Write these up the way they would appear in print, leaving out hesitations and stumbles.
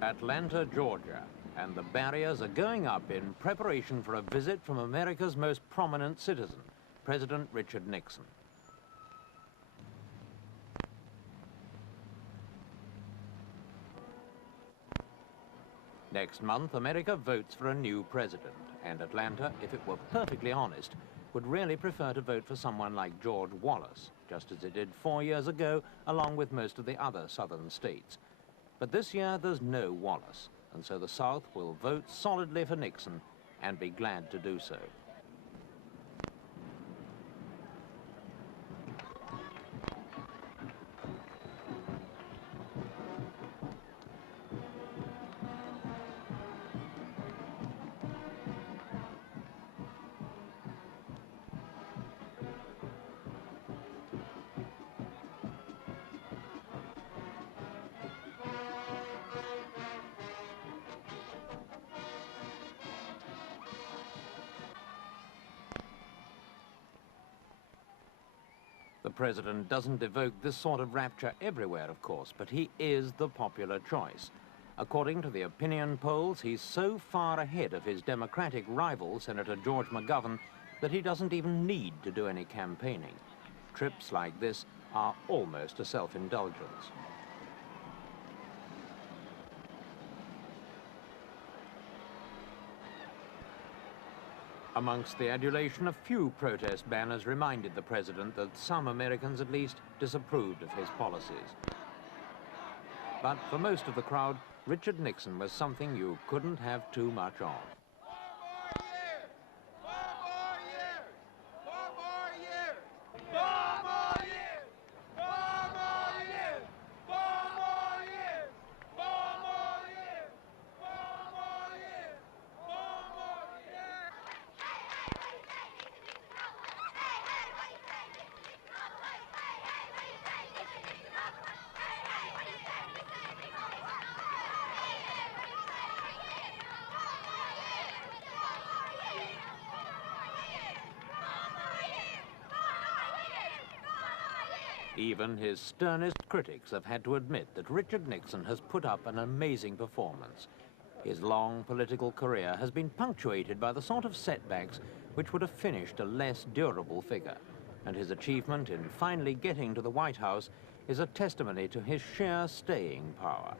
Atlanta, Georgia, and the barriers are going up in preparation for a visit from America's most prominent citizen, President Richard Nixon. Next month, America votes for a new president, and Atlanta, if it were perfectly honest, would really prefer to vote for someone like George Wallace, just as it did 4 years ago, along with most of the other southern states. But this year, there's no Wallace, and so the South will vote solidly for Nixon and be glad to do so. The president doesn't evoke this sort of rapture everywhere, of course, but he is the popular choice. According to the opinion polls, he's so far ahead of his Democratic rival, Senator George McGovern, that he doesn't even need to do any campaigning. Trips like this are almost a self-indulgence. Amongst the adulation, a few protest banners reminded the president that some Americans at least disapproved of his policies. But for most of the crowd, Richard Nixon was something you couldn't have too much of. Even his sternest critics have had to admit that Richard Nixon has put up an amazing performance. His long political career has been punctuated by the sort of setbacks which would have finished a less durable figure, and his achievement in finally getting to the White House is a testimony to his sheer staying power.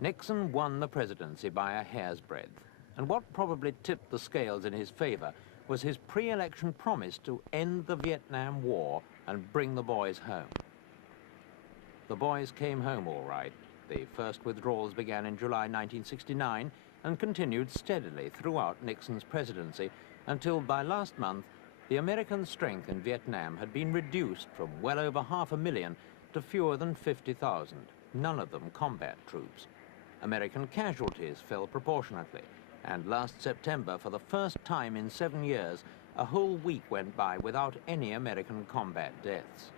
Nixon won the presidency by a hair's breadth. And what probably tipped the scales in his favor was his pre-election promise to end the Vietnam War and bring the boys home. The boys came home all right. The first withdrawals began in July 1969 and continued steadily throughout Nixon's presidency until by last month, the American strength in Vietnam had been reduced from well over 500,000 to fewer than 50,000, none of them combat troops. American casualties fell proportionately. And last September, for the first time in 7 years, a whole week went by without any American combat deaths.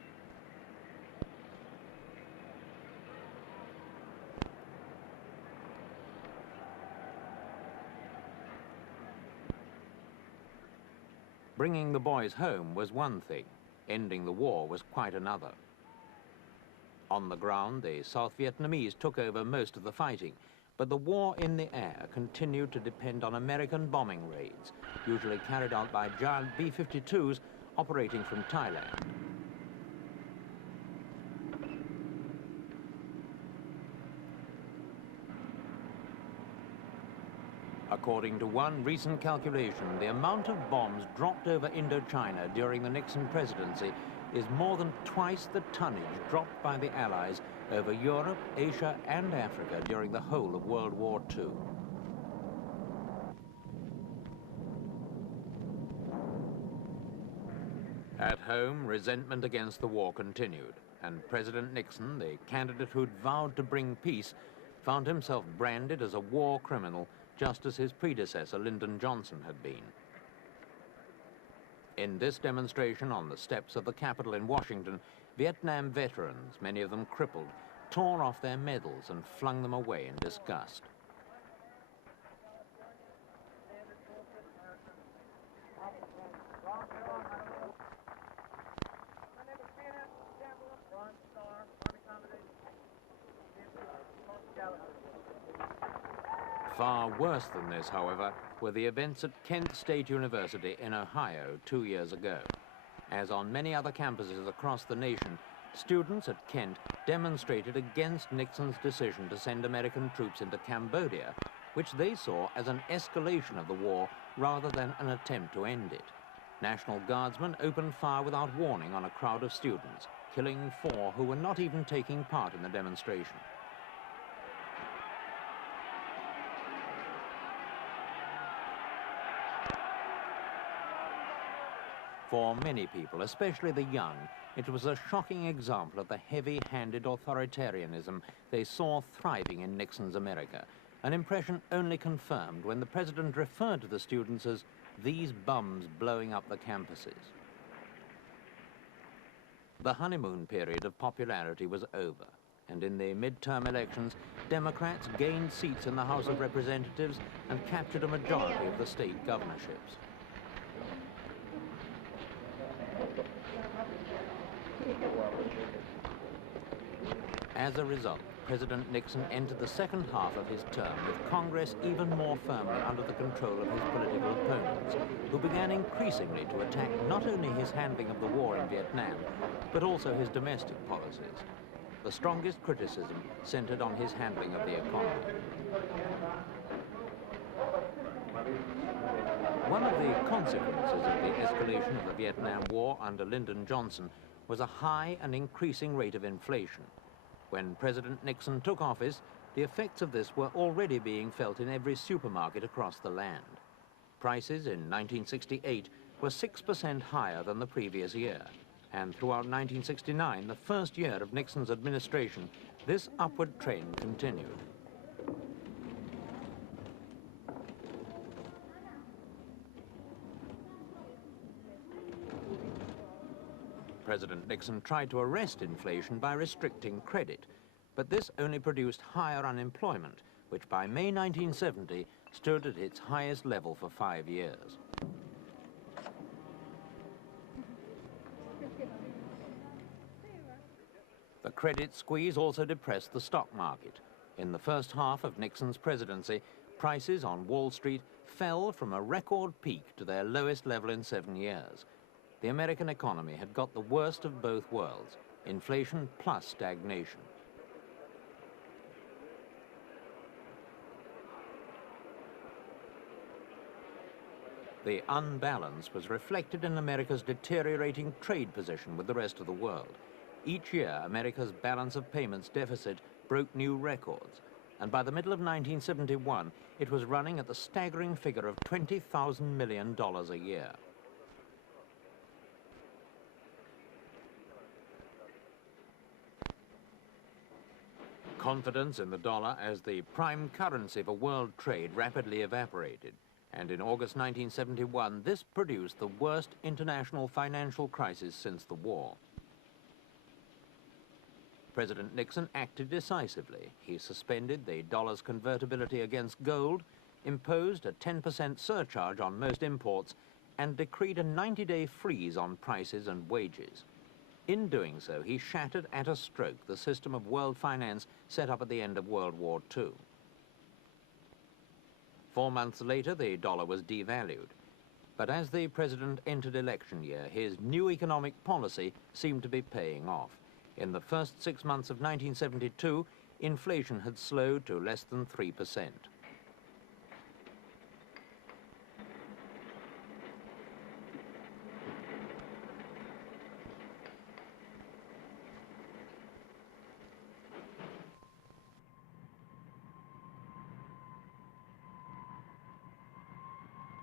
Bringing the boys home was one thing. Ending the war was quite another. On the ground, the South Vietnamese took over most of the fighting, but the war in the air continued to depend on American bombing raids, usually carried out by giant B-52s operating from Thailand. According to one recent calculation, the amount of bombs dropped over Indochina during the Nixon presidency is more than twice the tonnage dropped by the Allies over Europe, Asia, and Africa during the whole of World War II. At home, resentment against the war continued, and President Nixon, the candidate who'd vowed to bring peace, found himself branded as a war criminal, just as his predecessor, Lyndon Johnson, had been. In this demonstration on the steps of the Capitol in Washington, Vietnam veterans, many of them crippled, tore off their medals and flung them away in disgust. Far worse than this, however, were the events at Kent State University in Ohio 2 years ago. As on many other campuses across the nation, students at Kent demonstrated against Nixon's decision to send American troops into Cambodia, which they saw as an escalation of the war rather than an attempt to end it. National Guardsmen opened fire without warning on a crowd of students, killing 4 who were not even taking part in the demonstration. For many people, especially the young, it was a shocking example of the heavy-handed authoritarianism they saw thriving in Nixon's America, an impression only confirmed when the president referred to the students as these bums blowing up the campuses. The honeymoon period of popularity was over, and in the midterm elections, Democrats gained seats in the House of Representatives and captured a majority of the state governorships. As a result, President Nixon entered the second half of his term with Congress even more firmly under the control of his political opponents, who began increasingly to attack not only his handling of the war in Vietnam, but also his domestic policies. The strongest criticism centered on his handling of the economy. One of the consequences of the escalation of the Vietnam War under Lyndon Johnson was a high and increasing rate of inflation. When President Nixon took office, the effects of this were already being felt in every supermarket across the land. Prices in 1968 were 6% higher than the previous year, and throughout 1969, the first year of Nixon's administration, this upward trend continued. President Nixon tried to arrest inflation by restricting credit, but this only produced higher unemployment, which by May 1970 stood at its highest level for 5 years. The credit squeeze also depressed the stock market. In the first half of Nixon's presidency, prices on Wall Street fell from a record peak to their lowest level in 7 years. The American economy had got the worst of both worlds, inflation plus stagnation. The unbalance was reflected in America's deteriorating trade position with the rest of the world. Each year, America's balance of payments deficit broke new records, and by the middle of 1971, it was running at the staggering figure of $20,000 million a year. Confidence in the dollar as the prime currency for world trade rapidly evaporated, and in August 1971, this produced the worst international financial crisis since the war. President Nixon acted decisively. He suspended the dollar's convertibility against gold, imposed a 10% surcharge on most imports, and decreed a 90-day freeze on prices and wages. In doing so, he shattered at a stroke the system of world finance set up at the end of World War II. 4 months later, the dollar was devalued. But as the president entered election year, his new economic policy seemed to be paying off. In the first 6 months of 1972, inflation had slowed to less than 3%.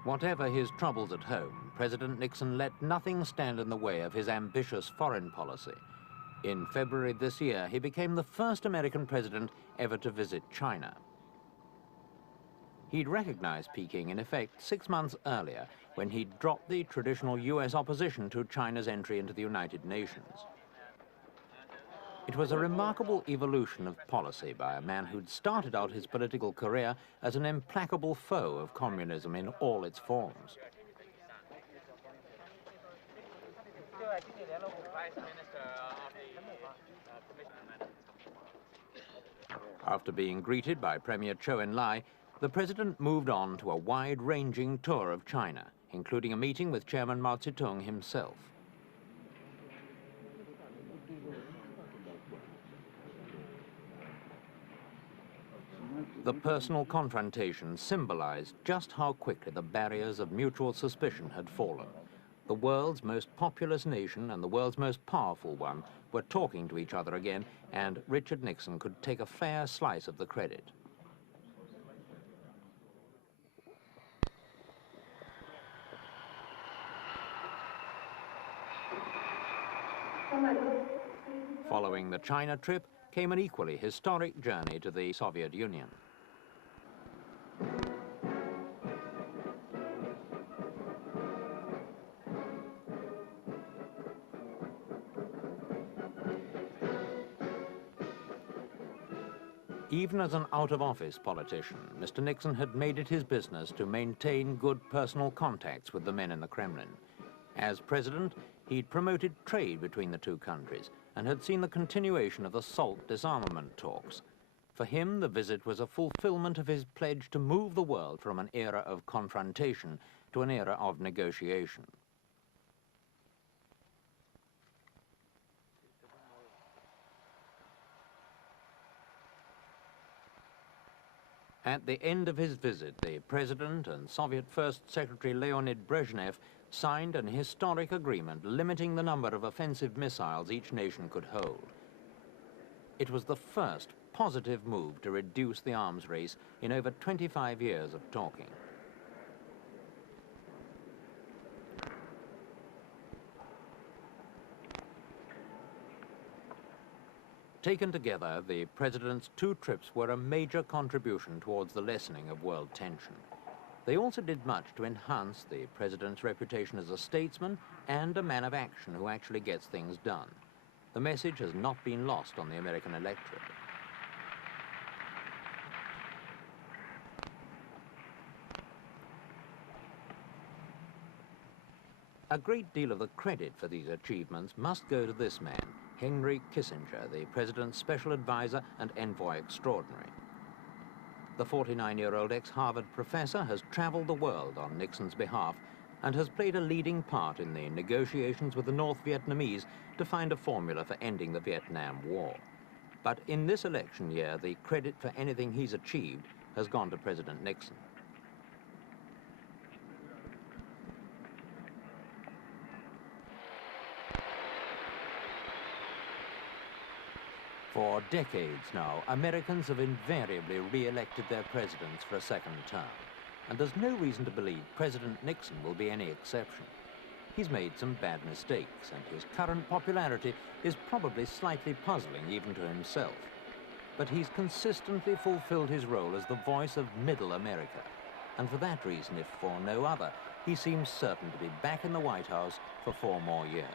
Whatever his troubles at home, President Nixon let nothing stand in the way of his ambitious foreign policy. In February this year, he became the first American president ever to visit China. He'd recognized Peking, in effect, 6 months earlier, when he'd dropped the traditional U.S. opposition to China's entry into the United Nations. It was a remarkable evolution of policy by a man who'd started out his political career as an implacable foe of communism in all its forms. After being greeted by Premier Chou En-lai, The president moved on to a wide-ranging tour of China, including a meeting with Chairman Mao Zedong himself. The personal confrontation symbolized just how quickly the barriers of mutual suspicion had fallen. The world's most populous nation and the world's most powerful one were talking to each other again, and Richard Nixon could take a fair slice of the credit. Following the China trip came an equally historic journey to the Soviet Union. Even as an out-of-office politician, Mr. Nixon had made it his business to maintain good personal contacts with the men in the Kremlin. As president, he'd promoted trade between the two countries and had seen the continuation of the SALT disarmament talks. For him, the visit was a fulfillment of his pledge to move the world from an era of confrontation to an era of negotiation. At the end of his visit, the President and Soviet First Secretary Leonid Brezhnev signed an historic agreement limiting the number of offensive missiles each nation could hold. It was the first positive move to reduce the arms race in over 25 years of talking. Taken together, the President's two trips were a major contribution towards the lessening of world tension. They also did much to enhance the President's reputation as a statesman and a man of action who actually gets things done. The message has not been lost on the American electorate. A great deal of the credit for these achievements must go to this man, Henry Kissinger, the President's special advisor and envoy extraordinary. The 49-year-old ex-Harvard professor has traveled the world on Nixon's behalf and has played a leading part in the negotiations with the North Vietnamese to find a formula for ending the Vietnam War. But in this election year, the credit for anything he's achieved has gone to President Nixon. For decades now, Americans have invariably re-elected their presidents for a second term, and there's no reason to believe President Nixon will be any exception. He's made some bad mistakes, and his current popularity is probably slightly puzzling even to himself. But he's consistently fulfilled his role as the voice of Middle America, and for that reason, if for no other, he seems certain to be back in the White House for 4 more years.